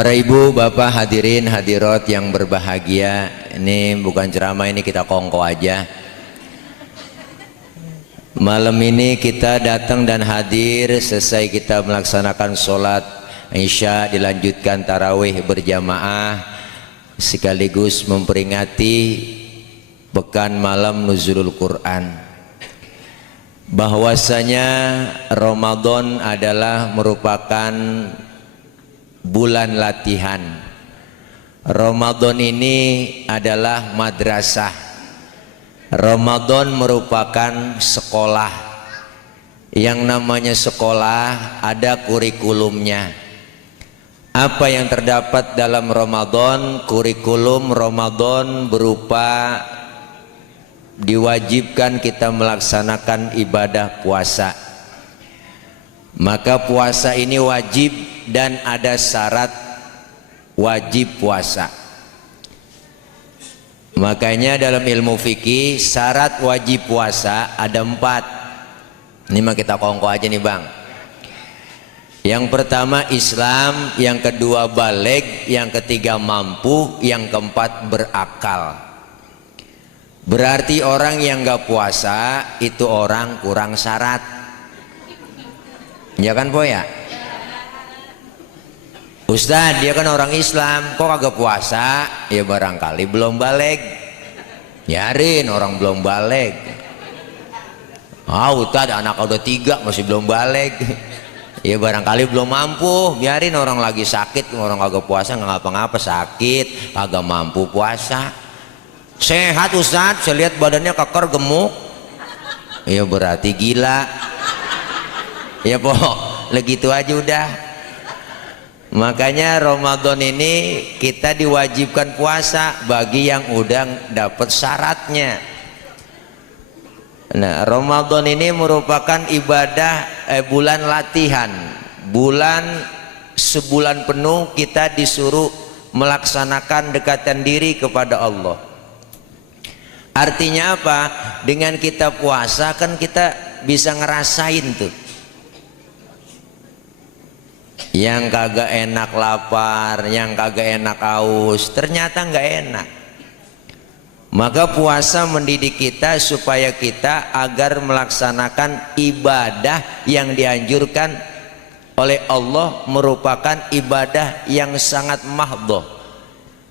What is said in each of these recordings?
Para ibu, bapak, hadirin, hadirat yang berbahagia, ini bukan ceramah, ini kita kongko aja. Malam ini kita datang dan hadir selesai kita melaksanakan sholat Isya, dilanjutkan tarawih berjamaah sekaligus memperingati pekan malam nuzulul Quran. Bahwasanya Ramadan adalah merupakan bulan latihan. Ramadan ini adalah madrasah. Ramadan merupakan sekolah. Yang namanya sekolah ada kurikulumnya. Apa yang terdapat dalam Ramadan? Kurikulum Ramadan berupa diwajibkan kita melaksanakan ibadah puasa. Maka puasa ini wajib dan ada syarat wajib puasa. Makanya dalam ilmu fikih syarat wajib puasa ada 4. Ini mah kita kongko aja nih bang. Yang pertama Islam, yang kedua baligh, yang ketiga mampu, yang keempat berakal. Berarti orang yang gak puasa itu orang kurang syarat. Ya kan po ya? Ustaz, dia kan orang Islam, kok kagak puasa? Ya barangkali belum balik. Nyarin orang belum balik. Ustaz, anak udah 3 masih belum balik. Ya barangkali belum mampu. Biarin orang lagi sakit, orang kagak puasa, nggak ngapa-ngapa, sakit, kagak mampu puasa. Sehat Ustaz, saya lihat badannya keker gemuk. Ya berarti gila. Ya po, begitu aja udah. Makanya Ramadan ini kita diwajibkan puasa bagi yang udah dapat syaratnya. Nah, Ramadan ini merupakan ibadah bulan latihan. Sebulan penuh kita disuruh melaksanakan dekatan diri kepada Allah. Artinya apa? Dengan kita puasa kan kita bisa ngerasain tuh. Yang kagak enak lapar, yang kagak enak haus, ternyata nggak enak. Maka puasa mendidik kita supaya kita agar melaksanakan ibadah yang dianjurkan oleh Allah merupakan ibadah yang sangat mahdhah.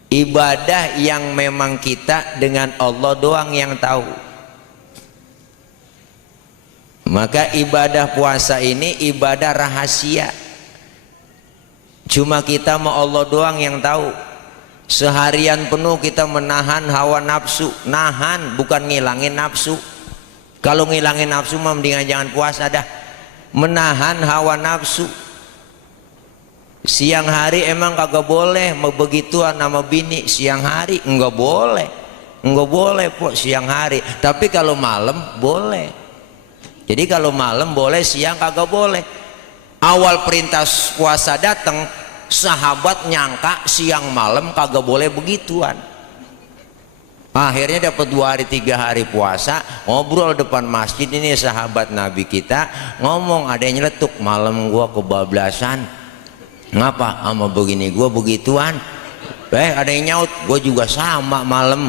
Ibadah yang memang kita dengan Allah doang yang tahu. Maka ibadah puasa ini ibadah rahasia. Cuma kita sama Allah doang yang tahu. Seharian penuh kita menahan hawa nafsu. Nahan bukan ngilangin nafsu. Kalau ngilangin nafsu mah mendingan jangan puasa dah. Menahan hawa nafsu. Siang hari emang kagak boleh mau begituan sama bini. Siang hari enggak boleh. Enggak boleh po siang hari. Tapi kalau malam boleh. Jadi kalau malam boleh, siang kagak boleh. Awal perintah puasa datang, sahabat nyangka siang malam kagak boleh begituan. Akhirnya dapat 2 hari 3 hari puasa, ngobrol depan masjid. Ini sahabat Nabi kita ngomong, ada yang nyeletuk, malam gua kebablasan. Ngapa? Sama begini gua begituan. Ada yang nyaut, gua juga sama malam.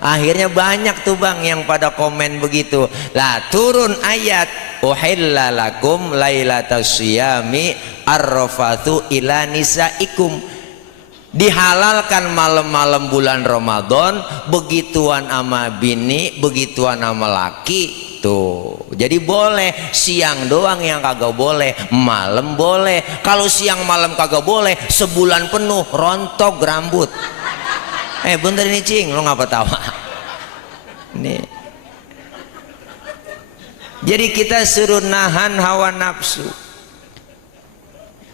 Akhirnya banyak tuh bang yang pada komen begitu. Lah turun ayat uhilla lakum lailatas siyami arrafathu ila nisaikum. Dihalalkan malam-malam bulan Ramadan begituan sama bini, begituan sama laki. Tuh. Jadi boleh, siang doang yang kagak boleh, malam boleh. Kalau siang malam kagak boleh, sebulan penuh rontok rambut. Bentar ini cing, lo ngapa tawa? Nih. Jadi kita suruh nahan hawa nafsu.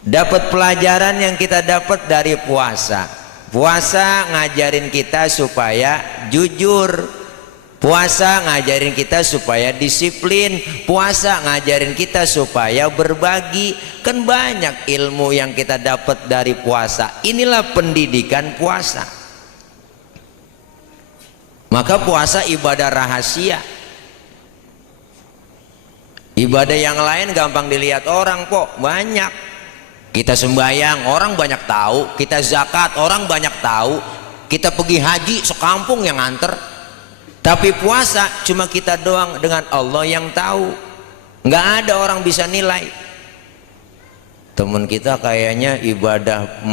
Dapat pelajaran yang kita dapat dari puasa. Puasa ngajarin kita supaya jujur. Puasa ngajarin kita supaya disiplin. Puasa ngajarin kita supaya berbagi. Kan banyak ilmu yang kita dapat dari puasa. Inilah pendidikan puasa. Maka puasa ibadah rahasia. Ibadah yang lain gampang dilihat orang kok, banyak. Kita sembahyang orang banyak tahu, kita zakat orang banyak tahu, kita pergi haji sekampung yang nganter. Tapi puasa cuma kita doang dengan Allah yang tahu, nggak ada orang bisa nilai. Temen kita kayaknya ibadah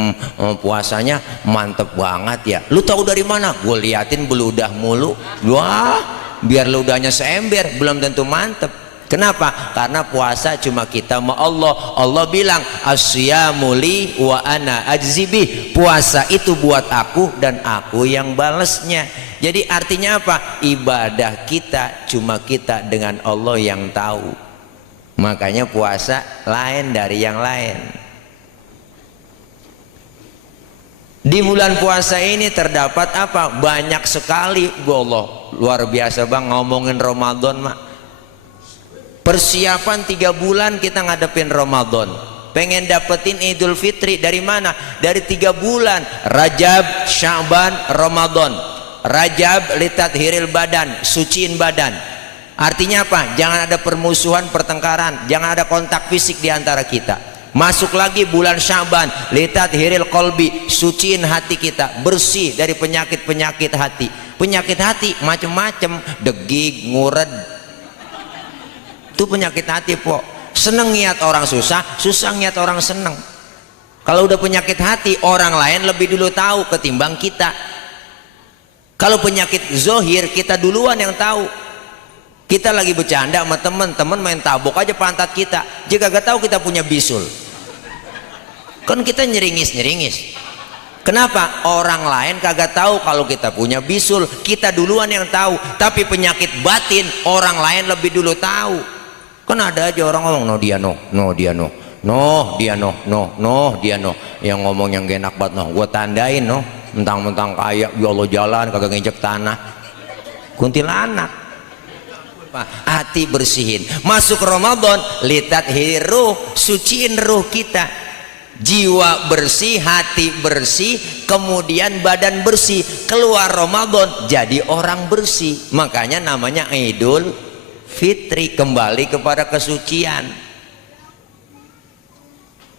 puasanya mantep banget ya. Lu tahu dari mana? Gue liatin beludah mulu. Wah, biar ludahnya seember belum tentu mantep. Kenapa? Karena puasa cuma kita sama Allah. Allah bilang asyamu li wa ana ajzibih. Puasa itu buat aku dan aku yang balesnya. Jadi artinya apa? Ibadah kita cuma kita dengan Allah yang tahu. Makanya puasa lain dari yang lain. Di bulan puasa ini terdapat apa? Banyak sekali. Allah luar biasa bang ngomongin Ramadan mak. Persiapan 3 bulan kita ngadepin Ramadan. Pengen dapetin Idul Fitri dari mana? Dari 3 bulan. Rajab, Sya'ban, Ramadan. Rajab litathiril badan, suciin badan. Artinya apa? Jangan ada permusuhan, pertengkaran, jangan ada kontak fisik di antara kita. Masuk lagi bulan Sya'ban, litathiril qalbi, suciin hati kita, bersih dari penyakit-penyakit hati. Penyakit hati macam-macam, degig, ngured. Itu penyakit hati po. Seneng niat orang susah, susah niat orang seneng. Kalau udah penyakit hati, orang lain lebih dulu tahu ketimbang kita. Kalau penyakit zohir, kita duluan yang tahu. Kita lagi bercanda sama temen main tabok aja pantat kita. Jika gak tahu kita punya bisul. Kan kita nyeringis. Kenapa? Orang lain kagak tahu kalau kita punya bisul. Kita duluan yang tahu. Tapi penyakit batin, orang lain lebih dulu tahu. Kan ada aja orang ngomong no dia no, no dia no, no dia no, no, no dia no. Yang ngomong yang gak enak banget no, gue tandain no. Mentang-mentang kaya, ya Allah jalan kagak nginjek tanah. Kuntilanak. Hati bersihin. Masuk Ramadan, litat hiruh, suciin ruh kita. Jiwa bersih, hati bersih, kemudian badan bersih. Keluar Ramadan jadi orang bersih. Makanya namanya Idul Fitri, kembali kepada kesucian.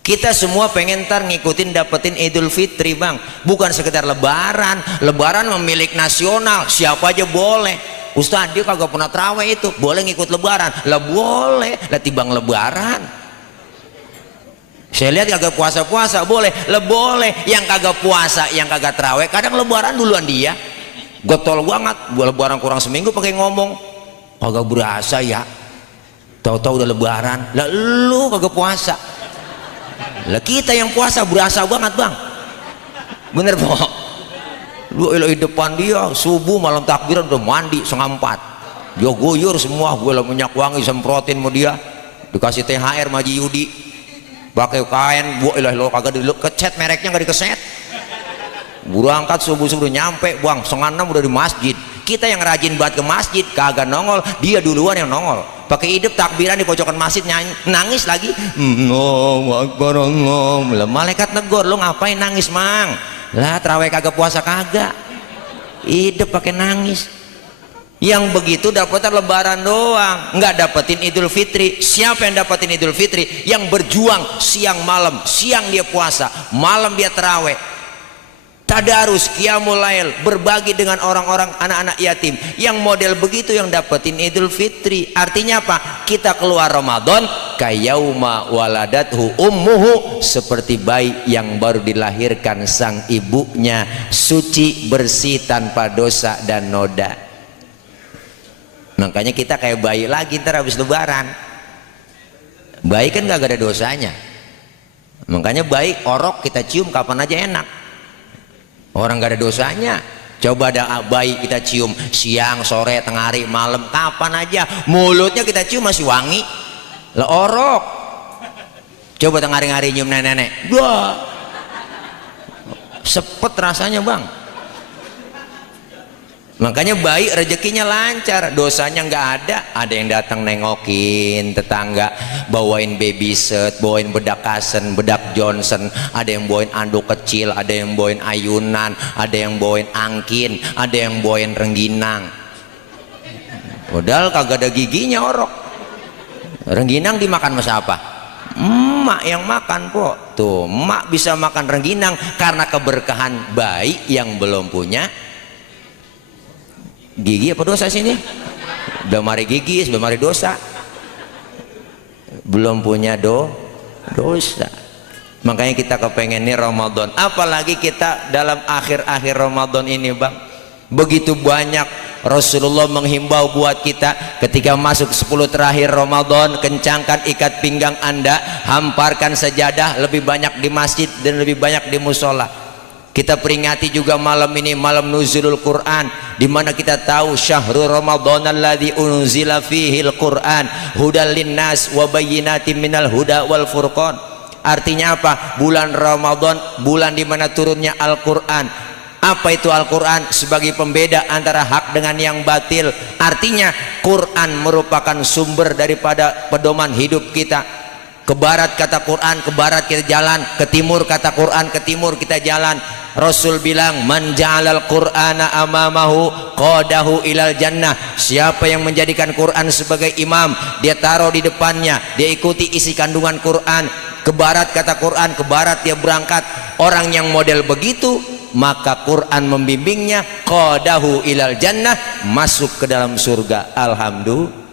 Kita semua pengen ntar ngikutin dapetin Idul Fitri bang, bukan sekedar lebaran. Lebaran memilik nasional, siapa aja boleh. Ustaz dia kagak pernah terawih itu, boleh ngikut lebaran? Lah boleh, lah tibang lebaran. Saya lihat kagak puasa-puasa boleh, lah boleh. Yang kagak puasa, yang kagak terawih, kadang lebaran duluan dia. Gotol banget, gua lebaran kurang seminggu pakai ngomong, kagak berasa ya. Tahu-tahu udah lebaran, lah lu kagak puasa. Lah kita yang puasa berasa banget bang. Bener po. Lu elok di depan dia subuh malam takbiran udah mandi 3:30. Dia guyur semua, gue lah minyak wangi semprotin sama dia. Dikasih THR Maji Yudi. Pakai kain, gue elah lo kagak dulu kecet mereknya nggak dikeset. Berangkat subuh-subuh nyampe bang 5:30 udah di masjid. Kita yang rajin banget ke masjid kagak nongol, dia duluan yang nongol. Pakai hidup takbiran di pojokan masjid nangis lagi. Allahu Akbar Allah. Malaikat negor, lo ngapain nangis mang? Lah terawih kagak puasa kagak. Hidup pakai nangis. Yang begitu dapetin lebaran doang, nggak dapetin Idul Fitri. Siapa yang dapetin Idul Fitri? Yang berjuang siang malam. Siang dia puasa, malam dia terawih, tadarus, qiyamul lail, berbagi dengan orang-orang anak-anak yatim. Yang model begitu yang dapetin Idul Fitri. Artinya apa? Kita keluar Ramadan kayauma waladathu ummuhu, seperti bayi yang baru dilahirkan sang ibunya, suci, bersih, tanpa dosa dan noda. Makanya kita kayak bayi lagi ntar habis lebaran. Bayi kan gak ada dosanya. Makanya bayi orok kita cium kapan aja enak. Orang gak ada dosanya. Coba ada bayi kita cium siang, sore, tengah hari, malam, kapan aja. Mulutnya kita cium masih wangi. Lah orok. Coba tengah hari nyium nenek-nenek. Wah, sepet rasanya bang. Makanya bayi rezekinya lancar, dosanya nggak ada. Ada yang datang nengokin tetangga, bawain baby set, bawain bedak Kasen, bedak Johnson, ada yang bawain anduk kecil, ada yang bawain ayunan, ada yang bawain angkin, ada yang bawain rengginang. Padahal kagak ada giginya orok. Rengginang dimakan sama siapa? emak yang makan po. Tuh emak bisa makan rengginang karena keberkahan bayi yang belum punya gigi. Apa dosa sini? Udah mari gigi, sudah mari dosa. Belum punya dosa. Makanya kita kepengen nih Ramadan, apalagi kita dalam akhir-akhir Ramadan ini bang, begitu banyak Rasulullah menghimbau buat kita ketika masuk 10 terakhir Ramadan, kencangkan ikat pinggang Anda, hamparkan sajadah lebih banyak di masjid dan lebih banyak di musola. Kita peringati juga malam ini malam nuzulul Quran, di mana kita tahu syahrul Ramadan alladzi unzila fihil Quran hudal linnas wa bayyinatin minal huda wal furqan. Artinya apa? Bulan Ramadan, bulan di mana turunnya Al-Quran. Apa itu Al-Quran? Sebagai pembeda antara hak dengan yang batil. Artinya Quran merupakan sumber daripada pedoman hidup kita. Ke barat kata Quran, ke barat kita jalan. Ke timur kata Quran, ke timur kita jalan. Rasul bilang, man ja'alal Qur'ana amamahu qadahu ilal jannah. Siapa yang menjadikan Quran sebagai imam, dia taruh di depannya, dia ikuti isi kandungan Quran. Ke barat kata Quran, ke barat dia berangkat. Orang yang model begitu, maka Quran membimbingnya, qadahu ilal jannah, masuk ke dalam surga. Alhamdulillah.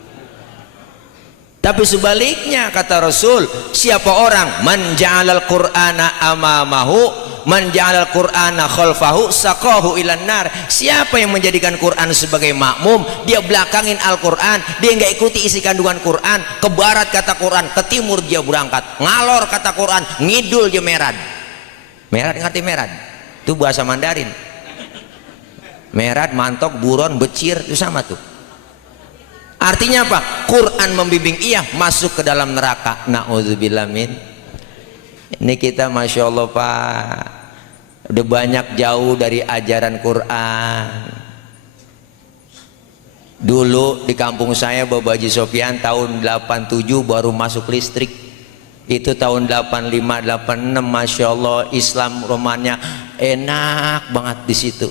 Tapi sebaliknya kata Rasul, siapa orang man ja'alal Qur'ana amamahu man ja'alal Qur'ana khalfahu saqahu ilan nar. Siapa yang menjadikan Quran sebagai makmum, dia belakangin Al-Quran, dia nggak ikuti isi kandungan Quran. Ke barat kata Quran, ke timur dia berangkat. Ngalor kata Quran, ngidul dia merad. Merad, ngerti merad? Itu bahasa Mandarin. Merad, mantok, buron, becir, itu sama tuh. Artinya apa? Quran membimbing iya, masuk ke dalam neraka. Na'udzubillah min. Ini kita Masya Allah Pak, udah banyak jauh dari ajaran Quran. Dulu di kampung saya Bapak Haji Sofyan tahun 87 baru masuk listrik. Itu tahun 85, 86 Masya Allah Islam romannya enak banget di situ.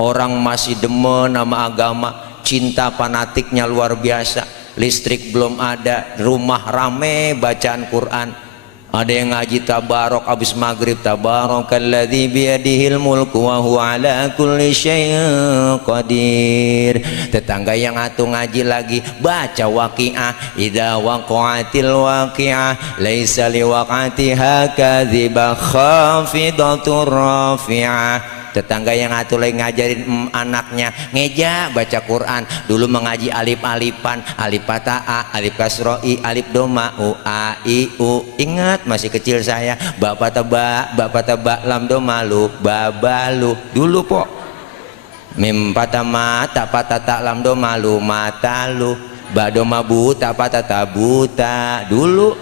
Orang masih demen sama agama, cinta fanatiknya luar biasa. Listrik belum ada, rumah rame bacaan Quran. Ada yang ngaji tabarok habis maghrib, tabarakalladzi biyadihil mulku wa huwa ala kulli syai'in qadir. Tetangga yang atuh ngaji lagi baca waqiah, idza waqa'atil waqiah laisa liwaqatiha kadhibah khafidatur rafi'ah. Tetangga yang atuh lagi ngajarin anaknya ngeja baca Quran. Dulu mengaji alif-alifan, alif patah a, alif kasro i, alif doma u, a i u. Ingat masih kecil saya, bapak tebak lam doma lu, babalu. Dulu po mim patah ma, tak patah tak lam doma lu, mata lu, ba doma buta patah tabuta. Dulu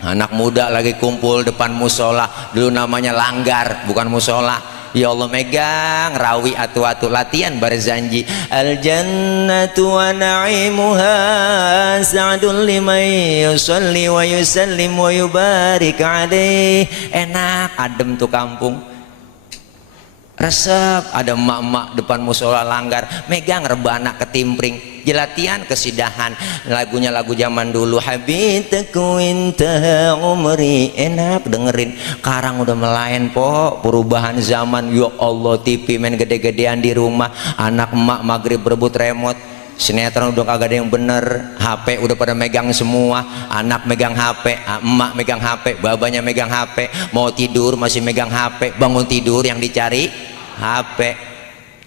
anak muda lagi kumpul depan musola, dulu namanya langgar bukan musola. Ya Allah megang rawi atu-atu latihan barzanji al jannatu wa na'imuha sa'dun liman yusalli wa yusallim wa yubarik alaih. Enak adem tuh kampung, resep. Ada emak-emak depan musola langgar megang rebana ketimpring, jelatian kesidahan. Lagunya lagu zaman dulu, habitaku intaha umri. Enak dengerin. Karang udah melayan po, perubahan zaman. Ya Allah, TV main gede-gedean di rumah, anak emak maghrib berebut remote. Sinetron udah kagak ada yang bener, HP udah pada megang semua. Anak megang HP, emak megang HP, babanya megang HP. Mau tidur masih megang HP, bangun tidur yang dicari HP.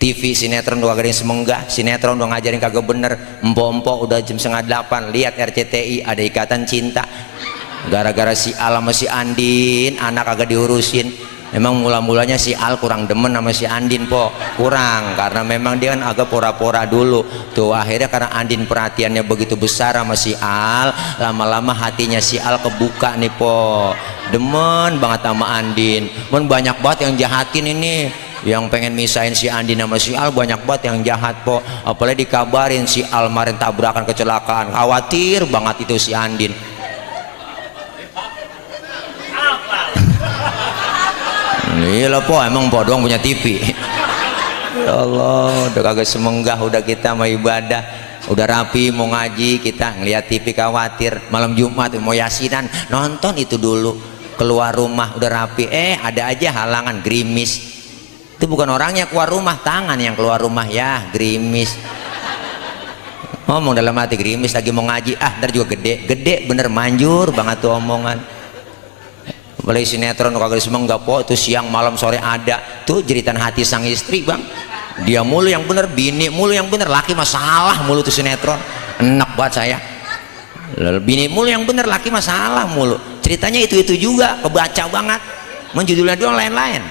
TV sinetron udah kagak ada yang semenggah, sinetron udah ngajarin kagak bener. Empok-empok udah jam 7:30 lihat RCTI ada Ikatan Cinta. Gara-gara si Al sama si Andin, anak kagak diurusin. Memang mula-mulanya si Al kurang demen sama si Andin po, kurang, karena memang dia kan agak pora-pora dulu tuh. Akhirnya karena Andin perhatiannya begitu besar sama si Al, lama-lama hatinya si Al kebuka nih po, demen banget sama Andin. Men banyak banget yang jahatin ini, yang pengen misahin si Andin sama si Al banyak banget yang jahat po. Apalagi dikabarin si Al kemarin tabrakan kecelakaan, khawatir banget itu si Andin. Iya po, emang po doang punya TV. Ya Allah, udah kagak semenggah udah kita sama ibadah. Udah rapi mau ngaji, kita ngeliat TV khawatir, malam Jumat mau yasinan, nonton itu dulu. Keluar rumah udah rapi, ada aja halangan, gerimis. Itu bukan orangnya keluar rumah, tangan yang keluar rumah, ya gerimis. Ngomong dalam hati, gerimis lagi mau ngaji, ntar juga gede bener, manjur banget tuh omongan. Boleh sinetron kagak semenggak po, itu siang malam sore ada tuh jeritan hati sang istri bang. Dia mulu yang bener, bini mulu yang bener, laki masalah mulu tuh sinetron. Enak buat saya. Bini mulu yang bener, laki masalah mulu. Ceritanya itu juga, kebaca banget. Menjudulnya doang lain-lain.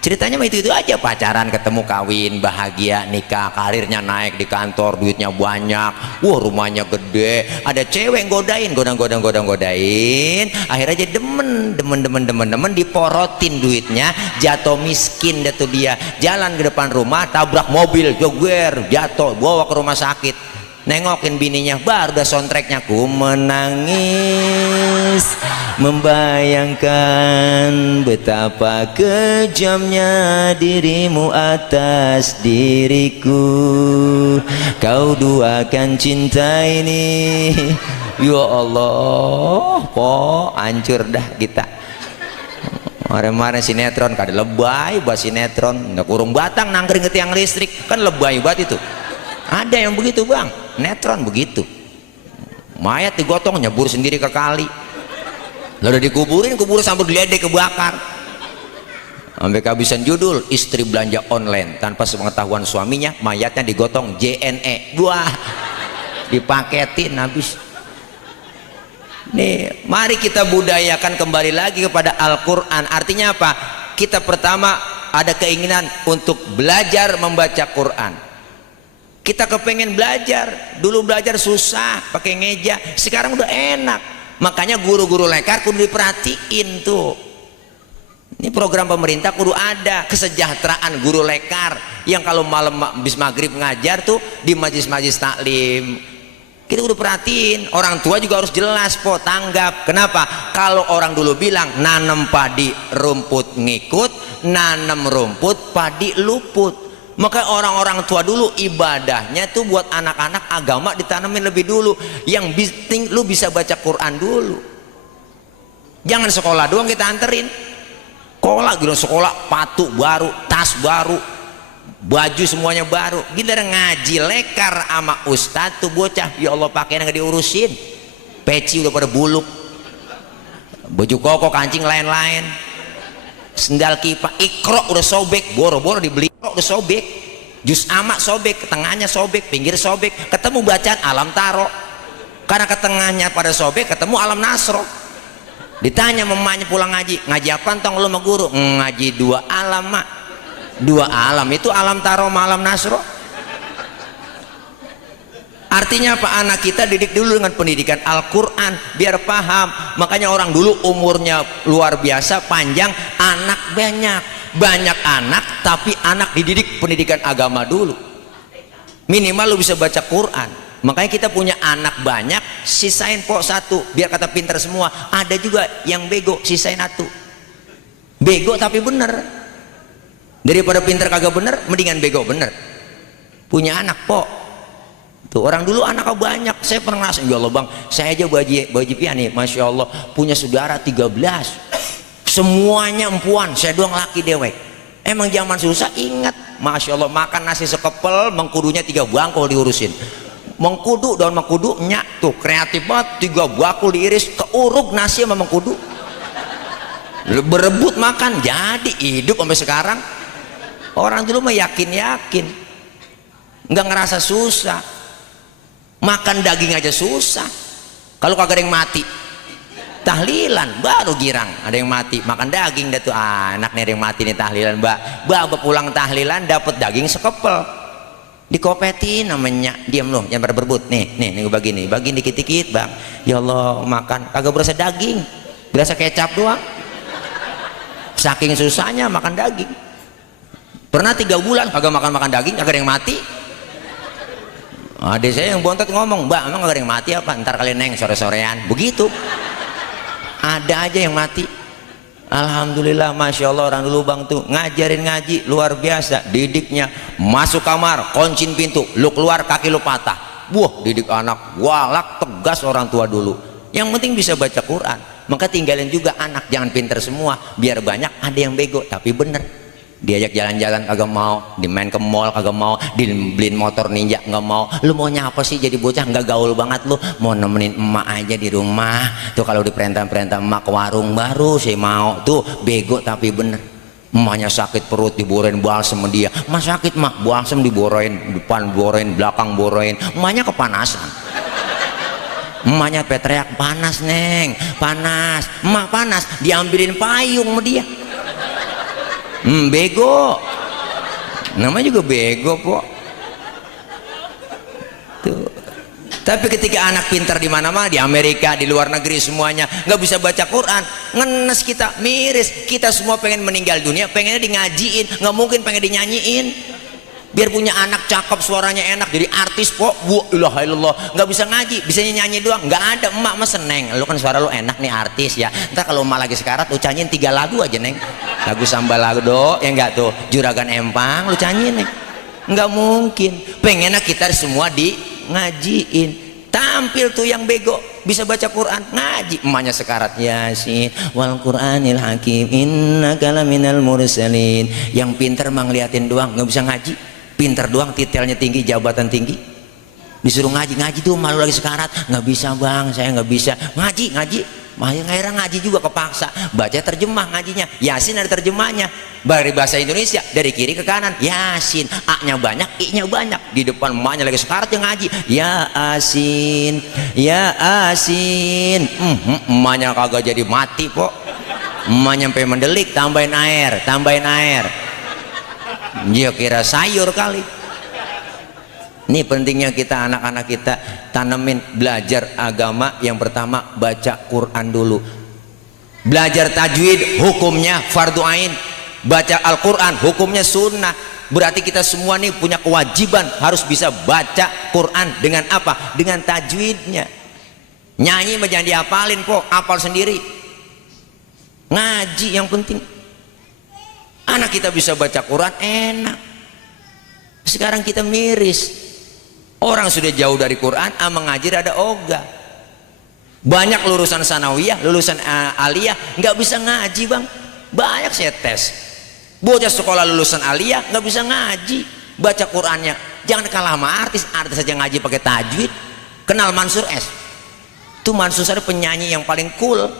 Ceritanya mah itu aja, pacaran, ketemu, kawin, bahagia, nikah, karirnya naik di kantor, duitnya banyak, wah rumahnya gede, ada cewek godain, godain, akhirnya aja demen, diporotin duitnya, jatuh miskin dah tuh dia, jalan ke depan rumah, tabrak mobil, joger, jatuh, bawa ke rumah sakit. Nengokin bininya, baru udah soundtracknya, ku menangis membayangkan betapa kejamnya dirimu atas diriku, kau duakan cinta ini. Ya Allah, po hancur dah kita. Kemarin sinetron kada lebay buat sinetron, nggak kurung batang nangkring ke tiang listrik, kan lebay banget itu. Ada yang begitu bang, netron begitu, mayat digotong nyebur sendiri ke kali, lalu dikuburin, kubur sampai geledek kebakar, sampai kehabisan judul, istri belanja online tanpa sepengetahuan suaminya, mayatnya digotong JNE, wah dipaketin habis. Nih mari kita budayakan kembali lagi kepada Al-Quran. Artinya apa? Kita pertama ada keinginan untuk belajar membaca Quran. Kita kepengen belajar, dulu belajar susah pakai ngeja, sekarang udah enak. Makanya guru-guru lekar kudu diperhatiin tuh. Ini program pemerintah kudu ada kesejahteraan guru lekar yang kalau malam habis maghrib ngajar tuh di majlis-majlis taklim. Kita kudu perhatiin, orang tua juga harus jelas po, tanggap. Kenapa? Kalau orang dulu bilang nanam padi rumput ngikut, nanam rumput padi luput. Maka orang-orang tua dulu ibadahnya tuh buat anak-anak agama ditanamin lebih dulu. Yang penting lu bisa baca Quran dulu. Jangan sekolah doang kita anterin. Sekolah patu baru, tas baru, baju semuanya baru. Gila ngaji lekar sama ustadz tuh bocah, ya Allah pakaian nggak diurusin. Peci udah pada buluk, baju koko kancing lain-lain, sendal kipas, ikro udah sobek, boro-boro dibeli udah sobek, jus amak sobek, tengahnya sobek, pinggir sobek, ketemu bacaan alam taro, karena ke tengahnya pada sobek, ketemu alam nasro. Ditanya mamanya pulang ngaji apa tong lu sama guru? Ngaji dua alam mak, dua alam itu alam taro sama alam nasro. Artinya apa? Anak kita didik dulu dengan pendidikan Al-Quran biar paham. Makanya orang dulu umurnya luar biasa panjang, anak banyak anak, tapi anak dididik pendidikan agama dulu. Minimal lu bisa baca Quran. Makanya kita punya anak banyak, sisain po satu biar kata pinter semua. Ada juga yang bego, sisain satu. Bego tapi bener. Daripada pinter kagak bener, mendingan bego bener. Punya anak po. Tuh orang dulu anaknya banyak. Saya pernah ngerasa, ya Allah bang, saya aja baji pian nih, masya Allah punya saudara 13, semuanya empuan, saya doang laki dewek. Emang zaman susah, ingat, masya Allah makan nasi sekepel, mengkudunya 3 bangkul diurusin. Mengkudu, daun mengkudu nyak tuh kreatif banget, 3 bakul diiris, keuruk nasi sama mengkudu, berebut makan, jadi hidup sampai sekarang. Orang dulu mah yakin nggak ngerasa susah. Makan daging aja susah. Kalau kagak ada yang mati, tahlilan baru girang. Ada yang mati makan daging dah tuh, anak nih ada yang mati nih tahlilan, mbak pulang tahlilan dapat daging sekepel, dikopetin namanya, diam loh jangan pada berebut, nih gue bagi dikit-dikit bang. Ya Allah makan kagak berasa daging, berasa kecap doang, saking susahnya makan daging. Pernah 3 bulan kagak makan daging, kagak ada yang mati. Adik saya yang bontot ngomong, mbak emang gak ada yang mati apa? Ntar kalian neng sore-sorean begitu. Ada aja yang mati. Alhamdulillah, masya Allah orang dulu bang tuh ngajarin ngaji luar biasa, didiknya. Masuk kamar kuncin pintu, lu keluar kaki lu patah, Wah, didik anak galak, tegas orang tua dulu. Yang penting bisa baca Quran. Maka tinggalin juga anak, jangan pinter semua, biar banyak ada yang bego tapi bener. Diajak jalan-jalan kagak mau, dimain ke mall kagak mau, dibeliin motor ninja nggak mau. Lu maunya apa sih jadi bocah nggak gaul banget lu? Mau nemenin emak aja di rumah. Tuh kalau diperintah-perintah emak ke warung baru sih mau. Tuh bego tapi bener. Emaknya sakit perut diborain balsem sama dia. Emak sakit mak, balsem diborain, depan borain, belakang borain. Emaknya kepanasan. Emaknya teriak, panas neng, panas. Emak panas, diambilin payung sama dia. Bego, namanya juga bego po. Tuh. Tapi ketika anak pintar di mana-mana, di Amerika, di luar negeri semuanya nggak bisa baca Quran, ngenes kita, miris. Kita semua pengen meninggal dunia, pengennya di ngajiin, nggak mungkin pengen dinyanyiin. Biar punya anak cakep, suaranya enak, jadi artis po. Ilaha illallah, nggak bisa ngaji, bisanya nyanyi doang. Nggak ada, emak mah seneng. Lu kan suara lu enak nih artis ya. Ntar kalau emak lagi sekarat, lu canyiin 3 lagu aja neng. Lagu Sambal Lado, ya enggak tuh, Juragan Empang, lu canyiin neng. Nggak mungkin. Pengennya kita semua di ngajiin. Tampil tuh yang bego, bisa baca Quran, ngaji. Emaknya sekarat, Yasin wal Qur'anil Hakim innaka laminal mursalin. Yang pinter mah ngeliatin doang, nggak bisa ngaji. Pinter doang, titelnya tinggi, jabatan tinggi, disuruh ngaji tuh malu lagi sekarat. Nggak bisa bang, saya nggak bisa ngaji. Akhirnya ngaji juga kepaksa. Baca terjemah ngajinya, Yasin ada terjemahnya dari bahasa Indonesia, dari kiri ke kanan. Yasin, A-nya banyak, I-nya banyak. Di depan emaknya lagi sekarat yang ngaji, Yasin, Yasin. Emaknya kagak jadi mati po. Emaknya sampai mendelik, tambahin air. Dia kira sayur kali. Ini pentingnya kita, anak-anak kita tanemin belajar agama. Yang pertama baca Quran dulu. Belajar tajwid, hukumnya fardu ain. Baca Al-Quran, hukumnya sunnah. Berarti kita semua nih punya kewajiban harus bisa baca Quran dengan apa? Dengan tajwidnya. Nyanyi jangan dihafalin po, hafal sendiri. Ngaji yang penting. Anak kita bisa baca Quran enak. Sekarang kita miris. Orang sudah jauh dari Quran, mengaji ada ogah. Banyak lulusan sanawiyah, lulusan aliyah nggak bisa ngaji bang. Banyak saya tes. Bocah sekolah lulusan aliyah nggak bisa ngaji. Baca Qurannya jangan kalah sama artis saja ngaji pakai tajwid. Kenal Mansur S? Itu Mansur S penyanyi yang paling cool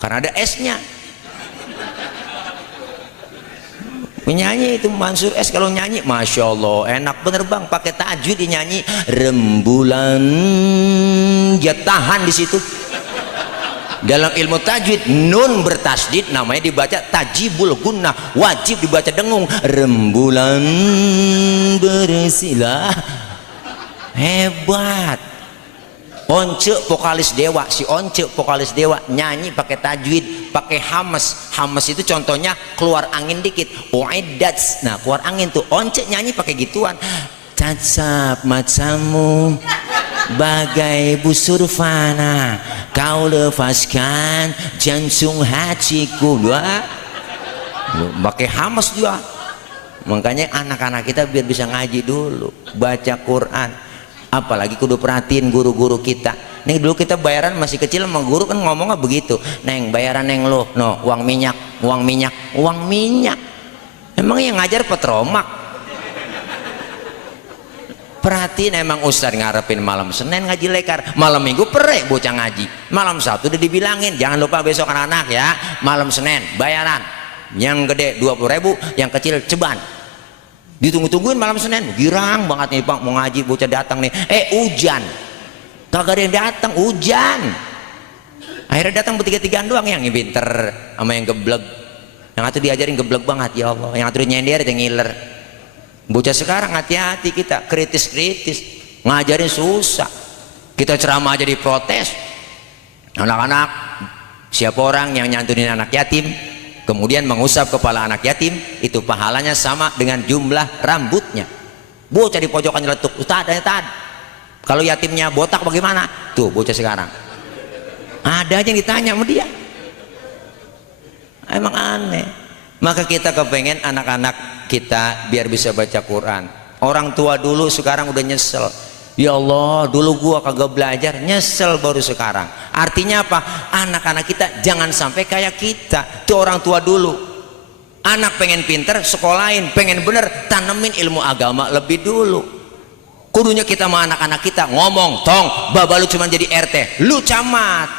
karena ada S-nya. Penyanyi itu Mansur S kalau nyanyi, masya Allah enak bener bang, pakai tajwid dinyanyi. Rembulan, dia tahan di situ. Dalam ilmu tajwid nun bertasdid namanya dibaca tajibul gunnah, wajib dibaca dengung. Rembulan bersilah, hebat. Once vokalis Dewa, si Once vokalis Dewa nyanyi pakai tajwid, pakai hamas. Hamas itu contohnya keluar angin dikit. Oedats, nah keluar angin tuh. Once nyanyi pakai gituan. Tatap matamu bagai busur fana, kau lepaskan jantung hatiku. Pakai hamas juga. Makanya anak-anak kita biar bisa ngaji dulu, baca Quran. Apalagi kudu perhatiin guru-guru kita. Nih dulu kita bayaran masih kecil sama guru kan ngomongnya begitu. Neng bayaran neng lo, no uang minyak. Emang yang ngajar petromak. Perhatiin emang ustad ngarepin malam Senin ngaji lekar, malam Minggu perek bocah ngaji, malam Sabtu udah dibilangin jangan lupa besok anak-anak ya, malam Senin bayaran. Yang gede 20.000, yang kecil ceban. Ditunggu-tungguin malam Senin, girang banget nih Pak mau ngaji, bocah datang nih, hujan, kagak ada yang datang, hujan. Akhirnya datang bertiga-tigaan doang, yang pinter sama yang geblek, yang satu diajarin geblek banget ya Allah, yang satu nyender yang ngiler. Bocah sekarang hati-hati kita, kritis-kritis, ngajarin susah. Kita ceramah aja diprotes. Anak-anak, siapa orang yang nyantunin anak yatim kemudian mengusap kepala anak yatim, itu pahalanya sama dengan jumlah rambutnya. Bocah di pojokan nyeletuk, Ustaz, kalau yatimnya botak bagaimana? Tuh bocah sekarang ada aja yang ditanya sama dia. Emang aneh. Maka kita kepengen anak-anak kita biar bisa baca Quran. Orang tua dulu sekarang udah nyesel, Ya Allah, dulu gua kagak belajar, nyesel baru sekarang. Artinya apa? Anak-anak kita jangan sampai kayak kita. Itu orang tua dulu. Anak pengen pinter, sekolahin, pengen bener, tanemin ilmu agama lebih dulu. Kudunya kita sama anak-anak kita ngomong, tong, baba lu cuma jadi RT, lu camat.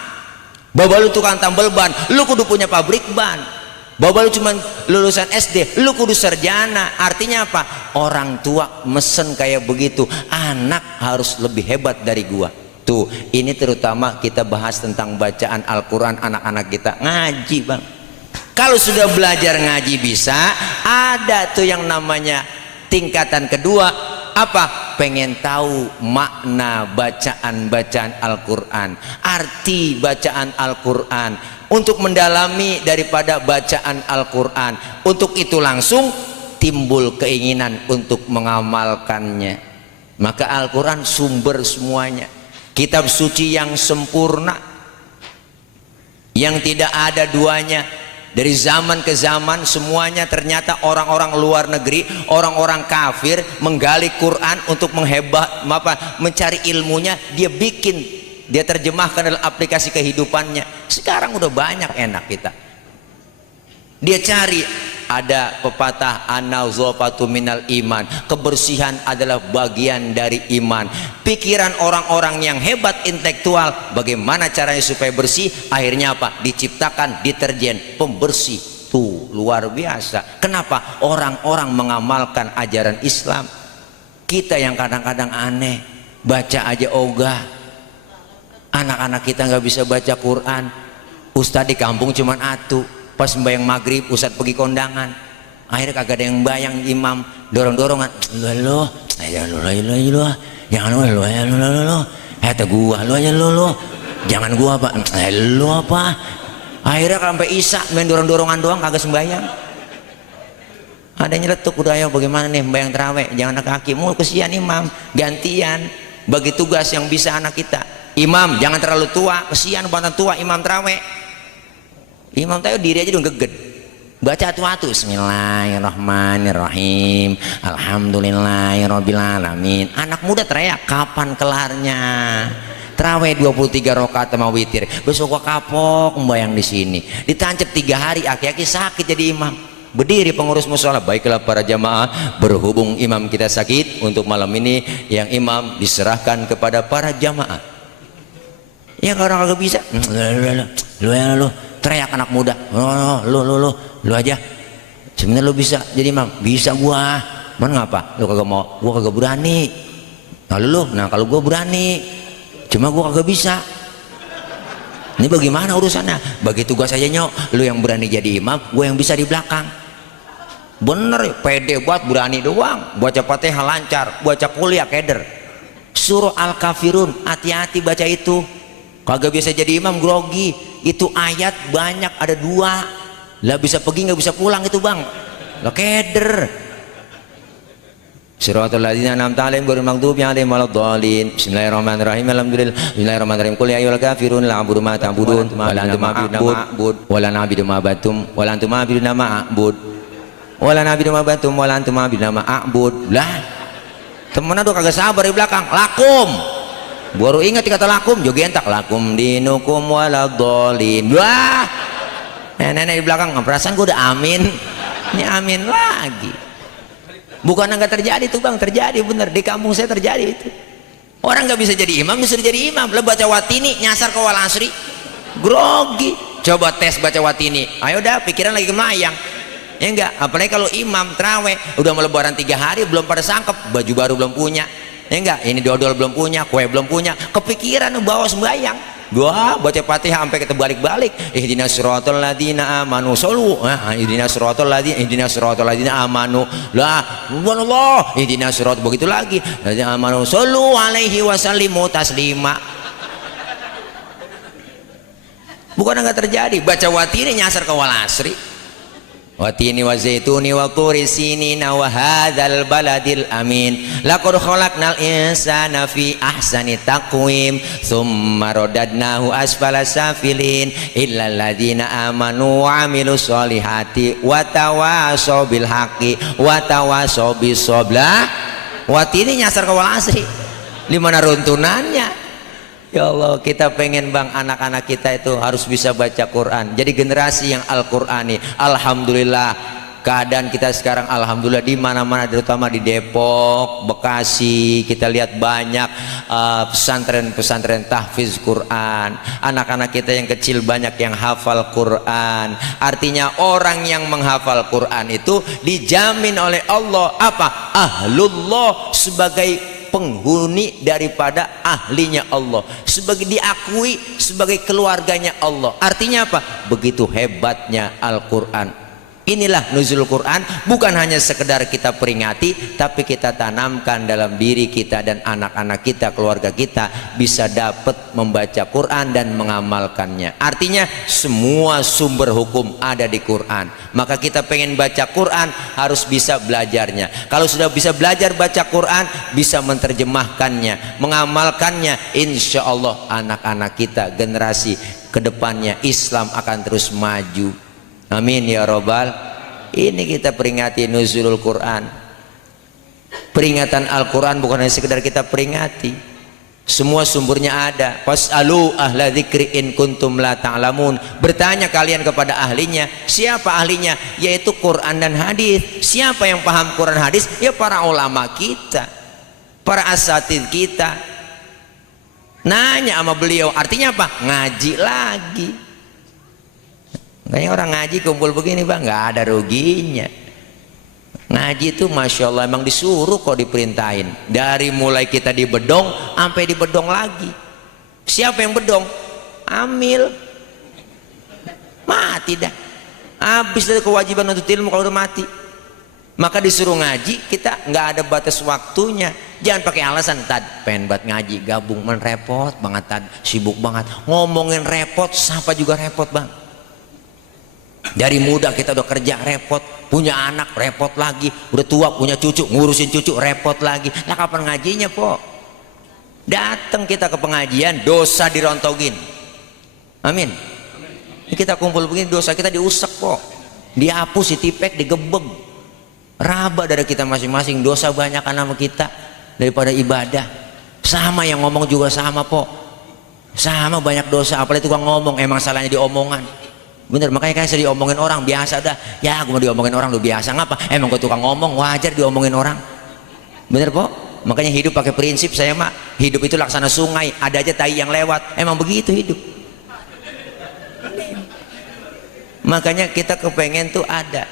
Baba lu tukang tambal ban, lu kudu punya pabrik ban. Baba lu cuma lulusan SD, lu kudu sarjana. Artinya apa? Orang tua mesen kayak begitu, anak harus lebih hebat dari gua. Tuh, ini terutama kita bahas tentang bacaan Al-Quran anak-anak kita ngaji, bang. Kalau sudah belajar ngaji bisa, ada tuh yang namanya tingkatan kedua, apa? Pengen tahu makna bacaan-bacaan Al-Quran, arti bacaan Al-Quran, untuk mendalami daripada bacaan Al-Quran. Untuk itu langsung timbul keinginan untuk mengamalkannya. Maka Al-Quran sumber semuanya, kitab suci yang sempurna, yang tidak ada duanya. Dari zaman ke zaman semuanya ternyata orang-orang luar negeri, orang-orang kafir menggali Quran untuk mencari ilmunya, dia bikin, dia terjemahkan dalam aplikasi kehidupannya. Sekarang udah banyak enak kita. Dia cari, ada pepatah an-nazafatu minal iman, kebersihan adalah bagian dari iman. Pikiran orang-orang yang hebat intelektual, bagaimana caranya supaya bersih? Akhirnya apa? Diciptakan deterjen pembersih. Tuh, luar biasa. Kenapa? Orang-orang mengamalkan ajaran Islam. Kita yang kadang-kadang aneh, baca aja ogah. Anak-anak kita nggak bisa baca Quran. Ustadz di kampung cuman atu, pas sembahyang maghrib ustadz pergi kondangan, akhirnya kagak ada yang bayang, imam dorong-dorongan, lo jangan lo kata gua lo aja lo jangan gua apa lo apa. Akhirnya sampai isya main dorong-dorongan doang, kagak sembahyang. Ada nyeletuk, udah ayo bagaimana nih sembahyang terawih, jangan anak kaki mau kesian imam, gantian bagi tugas yang bisa anak kita. Imam jangan terlalu tua, kesian bantan tua imam terawih. Imam tahu diri aja dong geged, baca atu-atu Bismillahirrahmanirrahim, Alhamdulillahirrabbilalamin. Anak muda teriak, kapan kelarnya? Terawih 23 rakaat sama witir, besok gua kapok membayang di sini, ditancap 3 hari, aki-aki sakit jadi imam. Berdiri pengurus musola, baiklah para jamaah, berhubung imam kita sakit, untuk malam ini yang imam diserahkan kepada para jamaah. Ya kalau kagak bisa, lu teriak anak muda, lu aja. Sebenarnya lu bisa jadi imam, bisa gua. Mana ngapa? Lu kagak mau? Gua kagak berani. Lalu lu, nah kalau gua berani, cuma gua kagak bisa. Ini bagaimana urusannya? Bagi tugas aja nyok. Lu yang berani jadi imam, gua yang bisa di belakang. Bener, pede buat berani doang. Baca Fatihah lancar, baca kuliah keder. Surah Al-Kafirun, hati-hati baca itu. Kagak bisa jadi imam grogi. Itu ayat banyak, ada 2 lah, bisa pergi nggak bisa pulang itu bang, lah keder. Siratal ladzina an'amta 'alaihim ghairil maghdubi 'alaihim waladdallin. Bismillahirrahmanirrahim. Alhamdulillah. Bismillahirrahmanirrahim. Qul ya ayyuhal kafirun la a'budu ma ta'budun wa la antum 'abidun wa la na'budu ma ba'tum wa la antum 'abidun ma a'bud wa la na'budu ma ba'tum wa la antum 'abidun ma a'bud. Lah temen aduh kagak sabar di belakang, lakum baru ingat kata lakum, joget entak lakum dinukum waladdallin. Wah, nenek di belakang, perasaan gue udah amin, ini amin lagi. Bukan nggak terjadi tuh bang, terjadi bener di kampung saya terjadi itu. Orang nggak bisa jadi imam, disuruh jadi imam. Lo baca watini, nyasar ke wal asri, grogi. Coba tes baca watini, ayo dah pikiran lagi kemayang. Ya enggak, apalagi kalau imam terawih udah mau lebaran 3 hari belum pada sangkep, baju baru belum punya. Ya enggak, ini dodol belum punya, kue belum punya, kepikiran bawa sembahyang. Gua baca Fatihah sampai kita balik-balik. Ihdinas siratal ladzina amanu sallu. Ihdinas siratal ladzina amanu. Lah, subhanallah. Ihdinas siratal begitu lagi. Ladzina amanu sallu alaihi wasallimu taslima. Bukan enggak terjadi. Baca watini nyasar ke wal asri. Watini wa zaituni wa turi sinina wa hadzal baladil amin. Laqad khalaqnal insana fi ahsani taqwim tsumma radadnahu asfala safilin illa alladziina amanu wa 'amilus solihati wa tawashaw bil haqqi wa tawashaw bis sabr. Watini nyasar ke wal asri. Di mana runtunannya? Ya Allah, kita pengen bang anak-anak kita itu harus bisa baca Quran. Jadi generasi yang Al-Qurani. Alhamdulillah. Keadaan kita sekarang alhamdulillah di mana-mana, terutama di Depok, Bekasi, kita lihat banyak pesantren-pesantren tahfiz Quran. Anak-anak kita yang kecil banyak yang hafal Quran. Artinya orang yang menghafal Quran itu dijamin oleh Allah apa? Ahlullah, sebagai penghuni daripada ahlinya Allah, sebagai diakui sebagai keluarganya Allah. Artinya apa? Begitu hebatnya Al-Quran. Inilah nuzul Quran, bukan hanya sekedar kita peringati, tapi kita tanamkan dalam diri kita dan anak-anak kita, keluarga kita bisa dapat membaca Quran dan mengamalkannya. Artinya semua sumber hukum ada di Quran. Maka kita pengen baca Quran harus bisa belajarnya. Kalau sudah bisa belajar baca Quran, bisa menerjemahkannya, mengamalkannya, insya Allah anak-anak kita generasi kedepannya Islam akan terus maju. Amin ya robbal. Ini kita peringati nuzulul Quran. Peringatan Al-Quran bukan hanya sekedar kita peringati, semua sumbernya ada. Fas'alu ahla dzikri in kuntum la ta'lamun. Bertanya kalian kepada ahlinya. Siapa ahlinya? Yaitu Quran dan hadis. Siapa yang paham Quran hadis? Ya para ulama kita, para asatidz kita. Nanya sama beliau, artinya apa? Ngaji lagi. Kayaknya orang ngaji kumpul begini bang, nggak ada ruginya. Ngaji itu masya Allah emang disuruh kok, diperintahin. Dari mulai kita di bedong sampai di bedong lagi. Siapa yang bedong? Amil. Mati dah. Habis dari kewajiban untuk ilmu kalau udah mati. Maka disuruh ngaji, kita nggak ada batas waktunya. Jangan pakai alasan tad pengen buat ngaji gabung, repot banget tad, sibuk banget. Ngomongin repot, siapa juga repot bang. Dari muda kita udah kerja repot, punya anak repot lagi, udah tua punya cucu, ngurusin cucu repot lagi. Lah kapan ngajinya po? Datang kita ke pengajian, dosa dirontogin. Amin. Ini kita kumpul begini, dosa kita diusek po, dihapus, ditipek, digebeg. Raba dari kita masing-masing, dosa banyak sama kita daripada ibadah. Sama yang ngomong juga sama po, sama banyak dosa. Apalagi tukang ngomong, emang salahnya di omongan. Bener, makanya kayak saya diomongin orang biasa dah. Ya gue mau diomongin orang lu biasa, ngapa? Emang gue tukang ngomong, wajar diomongin orang. Bener po? Makanya hidup pakai prinsip saya mak, hidup itu laksana sungai, ada aja tai yang lewat. Emang begitu hidup. Makanya kita kepengen tuh ada.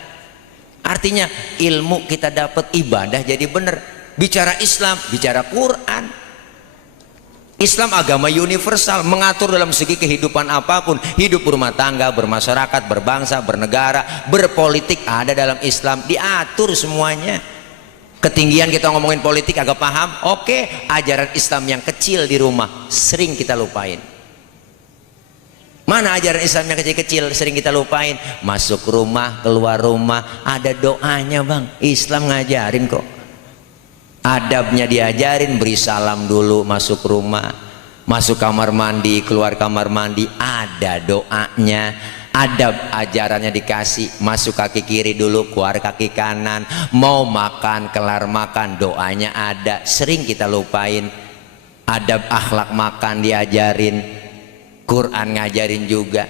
Artinya ilmu kita dapat, ibadah jadi bener. Bicara Islam, bicara Quran. Islam agama universal, mengatur dalam segi kehidupan apapun, hidup berumah tangga, bermasyarakat, berbangsa, bernegara, berpolitik, ada dalam Islam, diatur semuanya. Ketinggian kita ngomongin politik agak paham, oke. Ajaran Islam yang kecil di rumah sering kita lupain. Mana ajaran Islam yang kecil-kecil sering kita lupain? Masuk rumah, keluar rumah, ada doanya bang. Islam ngajarin kok. Adabnya diajarin, beri salam dulu masuk rumah, masuk kamar mandi, keluar kamar mandi, ada doanya. Adab ajarannya dikasih, masuk kaki kiri dulu, keluar kaki kanan, mau makan, kelar makan, doanya ada. Sering kita lupain. Adab akhlak makan diajarin, Quran ngajarin juga.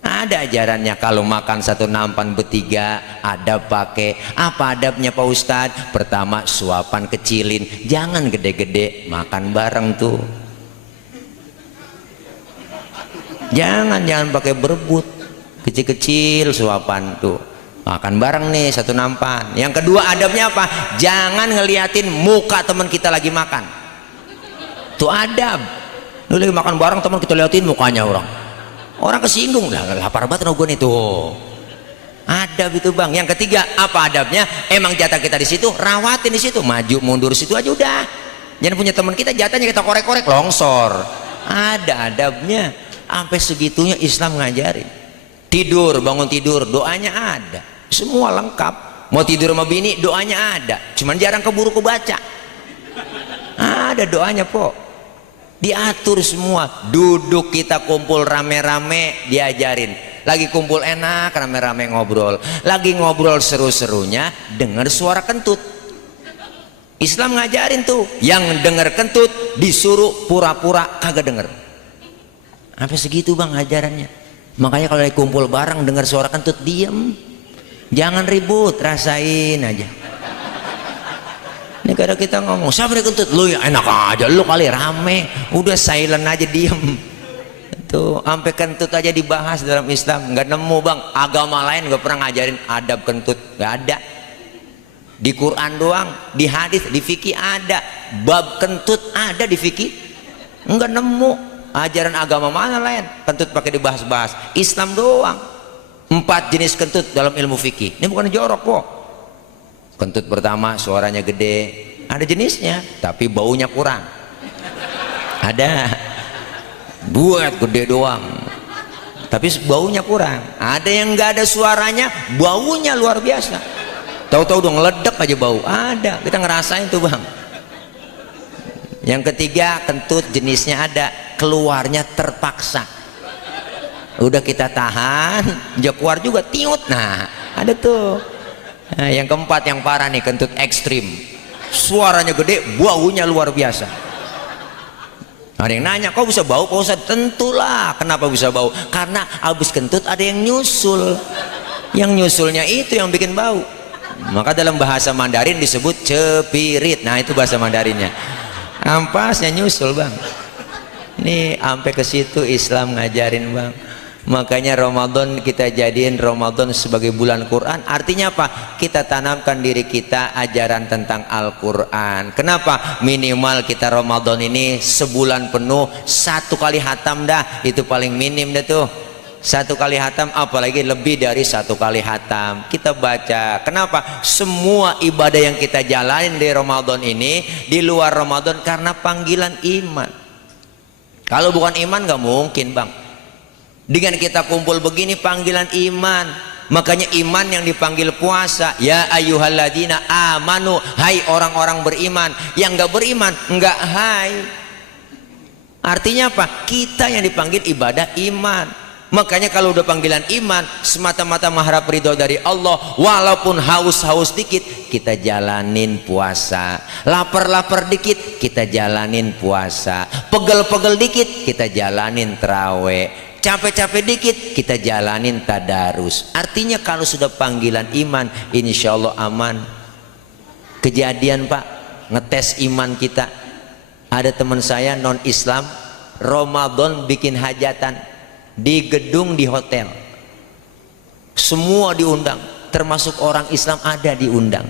Ada ajarannya, kalau makan satu nampan bertiga, adab pakai. Apa adabnya Pak Ustadz? Pertama, suapan kecilin, jangan gede-gede, makan bareng tuh. Jangan pakai berebut, kecil-kecil suapan tuh. Makan bareng nih satu nampan. Yang kedua adabnya apa? Jangan ngeliatin muka teman kita lagi makan. Tuh adab. Lu lagi makan bareng teman kita liatin mukanya orang kesinggung lah, lapar banget gue nih tuh. Adab itu bang. Yang ketiga apa adabnya? Emang jatah kita di situ, rawatin di situ, maju mundur situ aja udah. Jangan punya teman kita jatahnya kita korek-korek longsor. Ada adabnya. Sampai segitunya Islam ngajarin. Tidur, bangun tidur, doanya ada. Semua lengkap. Mau tidur sama bini, doanya ada. Cuman jarang keburu kebaca. Ada doanya po. Diatur semua. Duduk kita kumpul rame-rame diajarin. Lagi kumpul enak rame-rame ngobrol. Lagi ngobrol seru-serunya dengar suara kentut. Islam ngajarin tuh, yang denger kentut disuruh pura-pura kagak denger. Apa segitu bang ajarannya? Makanya kalau lagi kumpul bareng dengar suara kentut diem, jangan ribut, rasain aja. Ini kadang kita ngomong, siapa yang kentut? Lu ya enak aja, lu kali rame, udah silent aja diem. Tuh, sampai kentut aja dibahas dalam Islam. Nggak nemu bang, agama lain nggak pernah ngajarin adab kentut, nggak ada. Di Quran doang, di hadis, di fikih ada. Bab kentut ada di fikih, nggak nemu. Ajaran agama mana lain kentut pakai dibahas-bahas. Islam doang. 4 jenis kentut dalam ilmu fikih. Ini bukan jorok kok. Kentut pertama suaranya gede, ada jenisnya, tapi baunya kurang. Ada. Buat gede doang, tapi baunya kurang. Ada yang nggak ada suaranya, baunya luar biasa. Tahu-tahu udah ngeledek aja bau. Ada, kita ngerasain tuh bang. Yang ketiga, kentut jenisnya ada, keluarnya terpaksa. Udah kita tahan, dia keluar juga tiut. Nah, ada tuh. Nah, yang keempat yang parah nih, kentut ekstrim. Suaranya gede, baunya luar biasa. Ada yang nanya, kok bisa bau Pak Ustadz? Tentulah, kenapa bisa bau? Karena habis kentut ada yang nyusul. Yang nyusulnya itu yang bikin bau. Maka dalam bahasa Mandarin disebut cepirit. Nah itu bahasa Mandarinnya. Ampasnya nyusul bang. Ini sampai ke situ Islam ngajarin bang. Makanya Ramadan kita jadiin Ramadan sebagai bulan Quran. Artinya apa? Kita tanamkan diri kita ajaran tentang Al-Quran. Kenapa? Minimal kita Ramadan ini sebulan penuh 1 kali hatam dah. Itu paling minim dah tuh. 1 kali hatam, apalagi lebih dari 1 kali hatam kita baca. Kenapa? Semua ibadah yang kita jalanin di Ramadan ini, di luar Ramadan, karena panggilan iman. Kalau bukan iman nggak mungkin bang. Dengan kita kumpul begini panggilan iman. Makanya iman yang dipanggil puasa. Ya ayyuhalladzina amanu, hai orang-orang beriman. Yang nggak beriman nggak hai. Artinya apa? Kita yang dipanggil ibadah iman. Makanya kalau udah panggilan iman, semata-mata mengharap ridho dari Allah, walaupun haus-haus dikit, kita jalanin puasa. Lapar-lapar dikit, kita jalanin puasa. Pegel-pegel dikit, kita jalanin tarawih. Capek-capek dikit, kita jalanin tadarus. Artinya kalau sudah panggilan iman, insya Allah aman. Kejadian pak, ngetes iman kita. Ada teman saya non-Islam, Ramadan bikin hajatan di gedung di hotel, semua diundang, termasuk orang Islam ada diundang,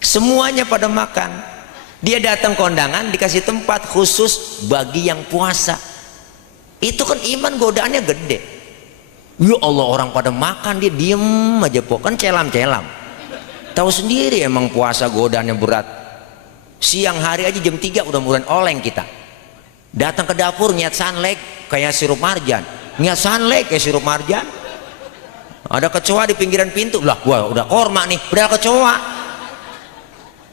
semuanya pada makan. Dia datang ke undangan, dikasih tempat khusus bagi yang puasa. Itu kan iman godaannya gede. Ya Allah, orang pada makan dia diem aja pok, kan celam-celam. Tahu sendiri emang puasa godaannya berat. Siang hari aja jam 3 udah mulai oleng kita. Datang ke dapur niat sunlight kayak sirup marjan, niat sunlight kayak sirup marjan. Ada kecoa di pinggiran pintu, lah wah udah korma nih, udah kecoa,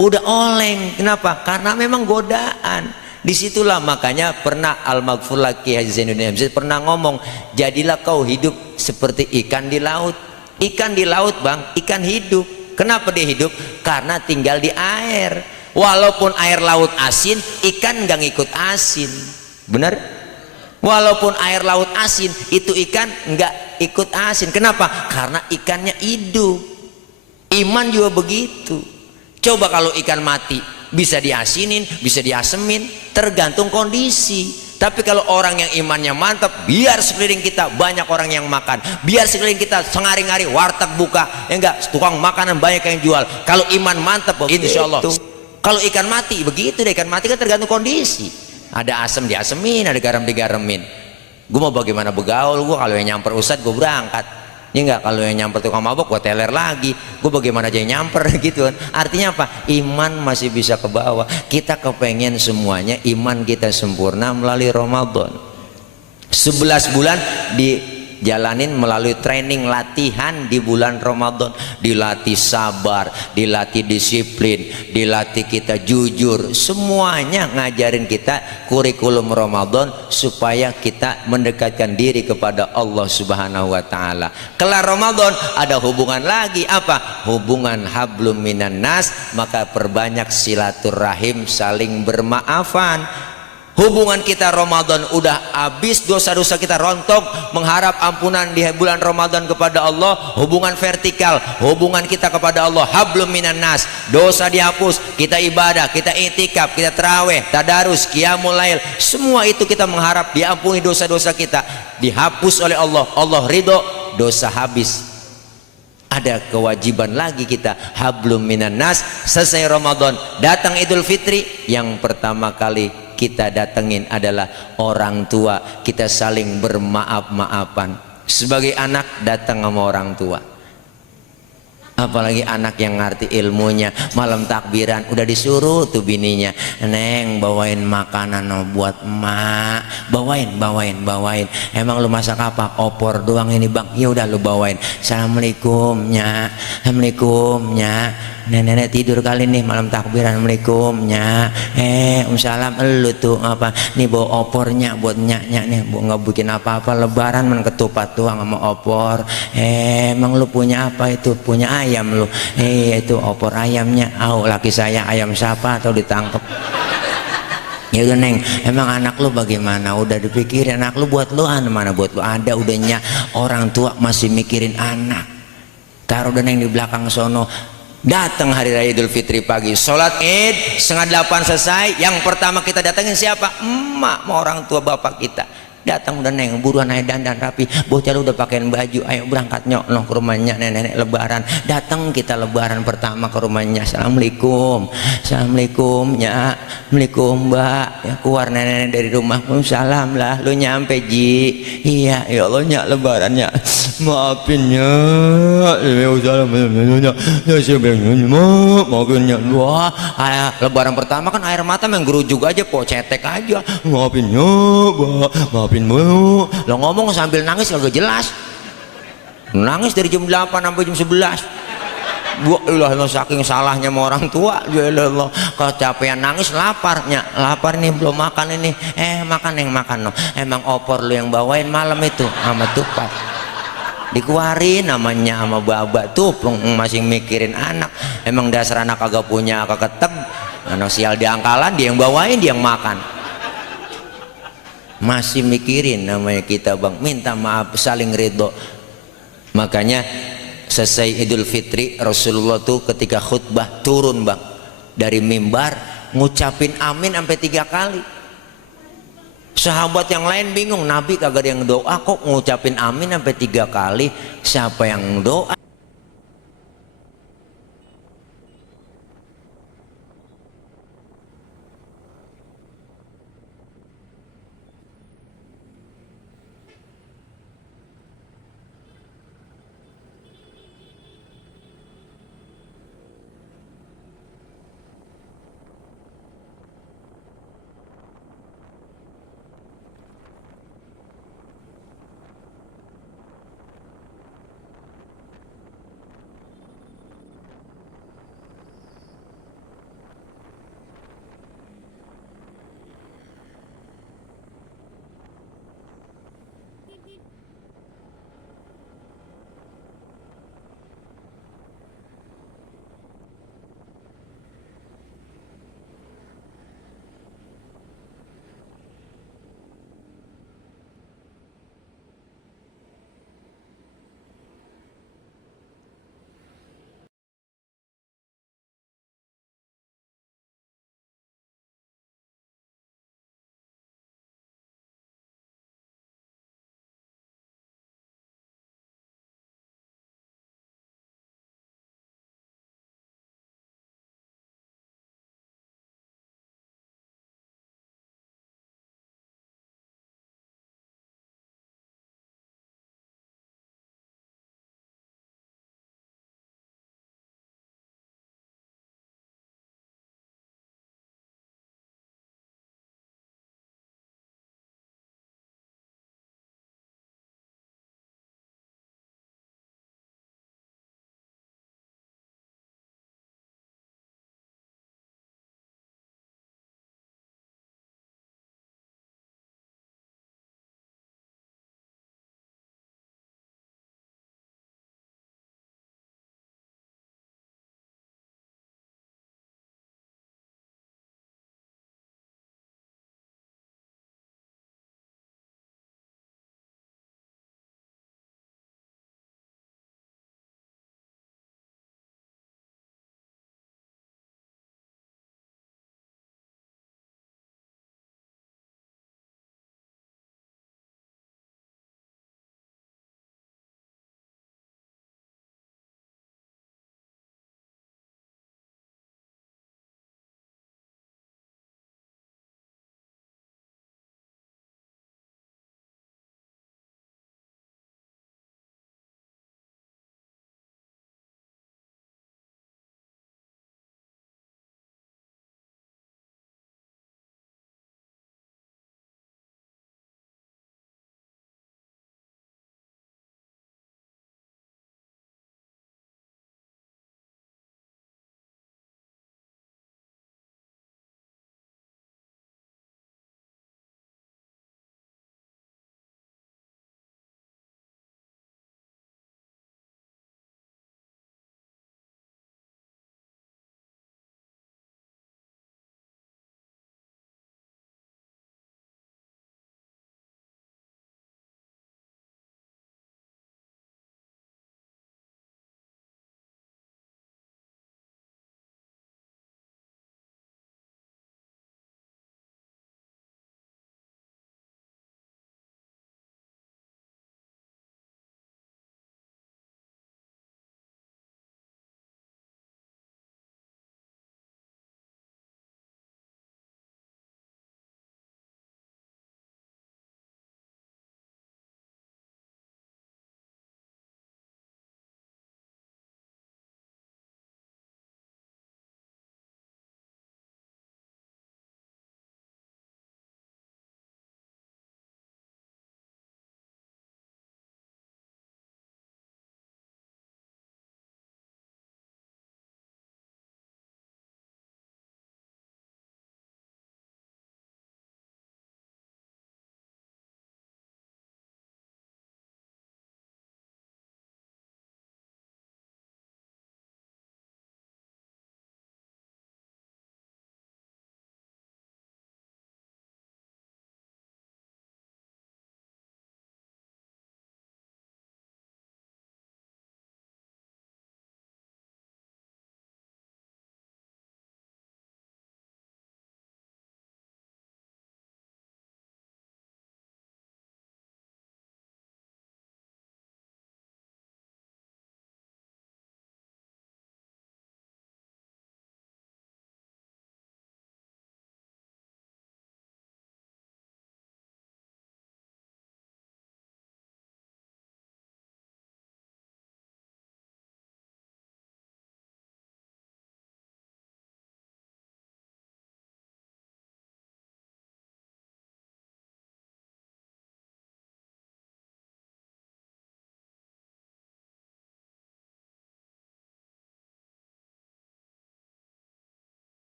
udah oleng. Kenapa? Karena memang godaan. Disitulah makanya pernah Al-Maghfur Laki Haji Zainuddin Hamzah pernah ngomong, jadilah kau hidup seperti ikan di laut. Ikan di laut bang, ikan hidup. Kenapa dia hidup? Karena tinggal di air. Walaupun air laut asin, ikan nggak ngikut asin, bener? Walaupun air laut asin, itu ikan nggak ikut asin. Kenapa? Karena ikannya hidup. Iman juga begitu. Coba kalau ikan mati, bisa diasinin, bisa diasemin, tergantung kondisi. Tapi kalau orang yang imannya mantap, biar sekeliling kita banyak orang yang makan, biar sekeliling kita sengari-ngari warteg buka, ya enggak, tukang makanan banyak yang jual. Kalau iman mantap, insya Allah. Kalau ikan mati begitu deh, ikan mati kan tergantung kondisi. Ada asam diasemin, ada garam digaremin. Gue mau bagaimana begaul, gue kalau yang nyamper ustad gue berangkat. Ya enggak, kalau yang nyamper tukang mabok gue teler lagi. Gue bagaimana aja yang nyamper gitu kan. Artinya apa? Iman masih bisa ke bawah. Kita kepengen semuanya iman kita sempurna melalui Ramadan. 11 bulan dijalanin melalui training latihan di bulan Ramadan. Dilatih sabar, dilatih disiplin, dilatih kita jujur, semuanya ngajarin kita kurikulum Ramadan supaya kita mendekatkan diri kepada Allah Subhanahu wa taala. Kelar Ramadan ada hubungan lagi, apa? Hubungan hablum minan nas, maka perbanyak silaturahim, saling bermaafan. Hubungan kita Ramadan udah habis, dosa-dosa kita rontok, mengharap ampunan di bulan Ramadan kepada Allah. Hubungan vertikal, hubungan kita kepada Allah hablum minan nas, dosa dihapus, kita ibadah, kita itikaf, kita terawih, tadarus, qiyamul lail, semua itu kita mengharap diampuni dosa-dosa kita, dihapus oleh Allah, Allah ridho, dosa habis. Ada kewajiban lagi kita hablum minan nas. Selesai Ramadan, datang Idul Fitri, yang pertama kali kita datengin adalah orang tua, kita saling bermaaf-maafan. Sebagai anak datang sama orang tua, apalagi anak yang ngerti ilmunya, malam takbiran udah disuruh tuh bininya, neng bawain makanan buat emak, bawain. Emang lu masak apa? Opor doang ini bang. Ya udah lu bawain. Assalamualaikum nya, assalamualaikum nya. Nenek tidur kali nih malam takbiran, assalamualaikum nya. Salam lu tuh apa? Nih bawa opornya buat nyak nih, nggak bikin apa-apa, lebaran men ketupat doang sama opor. Emang lu punya apa itu? Punya ayam lu? Itu opor ayamnya. Laki saya ayam siapa atau ditangkap? Ya udah neng, emang anak lu bagaimana? Udah dipikirin anak lu, buat lu mana buat lu ada udahnya. Orang tua masih mikirin anak. Taruh udah neng di belakang sono. Datang hari raya Idul Fitri pagi, sholat Id 7:30 selesai. Yang pertama kita datangin siapa? Emak, mau orang tua bapak kita. Datang udah neng, buruan ayo dandan rapi, bocah lu udah pakaian baju, ayo berangkat nyok ke rumahnya nenek lebaran. Datang kita lebaran pertama ke rumahnya, assalamualaikum, assalamualaikum nya, assalamualaikum mbak. Ya, keluar nenek dari rumah, salam lah, lu nyampe ji. Iya ya Allah nya lebarannya, maafin nya, maafin nya. Wah lebaran pertama kan air mata menggerujug aja, po cetek aja, maafin nya maafin lo ngomong sambil nangis kagak jelas, nangis dari jam 8 sampai jam 11. Wah saking salahnya sama orang tua, Allah kecapean nangis, laparnya lapar nih belum makan ini, makan yang makan no. Emang opor lu yang bawain malam itu sama tupat dikeluarin namanya sama baba tuh masih mikirin anak. Emang dasar anak kagak punya keketek, anak sial di angkalan, dia yang bawain dia yang makan. Masih mikirin namanya kita bang, minta maaf, saling ridho. Makanya selesai Idul Fitri Rasulullah tuh ketika khutbah turun bang dari mimbar ngucapin amin sampai 3 kali. Sahabat yang lain bingung, Nabi kagak ada yang doa kok ngucapin amin sampai 3 kali, siapa yang doa?